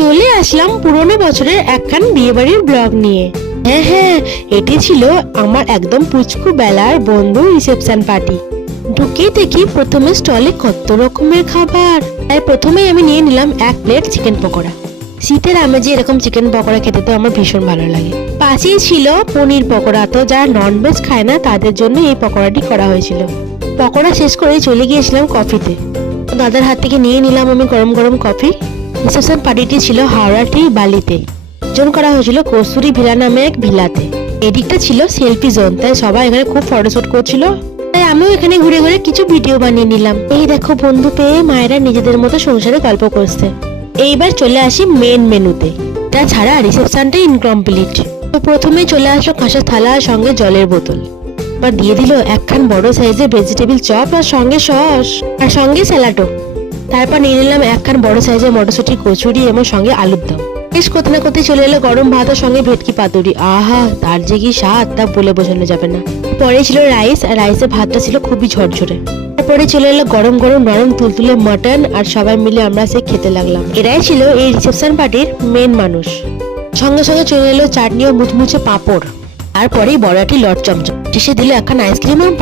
চলে আসলাম পুরোনো বছরের একখান বিয়ে বাড়ির ব্লগ নিয়ে। হ্যাঁ, এটি ছিল আমার একদম পুচকু বেলার বন্ধু রিসেপশন পার্টি। ঢুকে দেখি প্রথমে স্টলে কত রকমের খাবার। তাই প্রথমেই আমি নিয়ে নিলাম 1 প্লেট চিকেন পকোড়া। শীতের আমেজে এরকম চিকেন পকোড়া খেতে তো আমার ভীষণ ভালো লাগে। পাশেই ছিল পনির পকোড়া, তো যারা ননভেজ খায় না তাদের জন্য এই পকোড়াটি করা হয়েছিল। পকোড়া শেষ করে চলে গিয়েছিলাম কফিতে। দাদার হাত থেকে নিয়ে নিলাম আমি গরম গরম কফি। রিসেপশন পার্টিটি ছিল হাওড়াটি বালিতে। আয়োজন করা হয়েছিল কস্তুরী ভিলা নামে এক ভিলাতে। এদিকটা ছিল সেলফি জোন, তাই সবাই এখানে খুব ফটোশুট করছিল। তাই আমিও এখানে ঘুরে ঘুরে কিছু ভিডিও বানিয়ে নিলাম। এই দেখো বন্ধু পেয়ে মায়েরা নিজেদের মতো সংসারে গল্প করছে। এইবার চলে আসি মেন মেনুতে। তাছাড়া রিসেপশনটা ইনকমপ্লিট। তো প্রথমেই চলে আসলো কাঁসার থালা আর সঙ্গে জলের বোতল। এবার দিয়ে দিল একখান বড় সাইজের ভেজিটেবিল চপ আর সঙ্গে সস আর সঙ্গে স্যালাডও। তারপর নিয়ে নিলাম একখান বড় সাইজের মটরশুঁটি কচুরি এবং সঙ্গে আলুর দম। বেশ কোথা না কোথায় চলে এলো গরম ভাত আর সঙ্গে ভেটকি পাতুরি। আহা, তার যে কি স্বাদ তা বলে বোঝানো যাবে না। পরে ছিল রাইস, আর রাইসের ভাতটা ছিল খুবই ঝরঝরে। তারপরে চলে এলো গরম গরম নরম তুলতুলে মাটন, আর সবাই মিলে আমরা সে খেতে লাগলাম। এরাই ছিল এই রিসেপশন পার্টির মেন মানুষ। সঙ্গে সঙ্গে চলে এলো চাটনি ও মুচমুচে পাঁপড়। তারপরেই বড়াটি লট চমচম। শেষে দিল একখান আইসক্রিম আর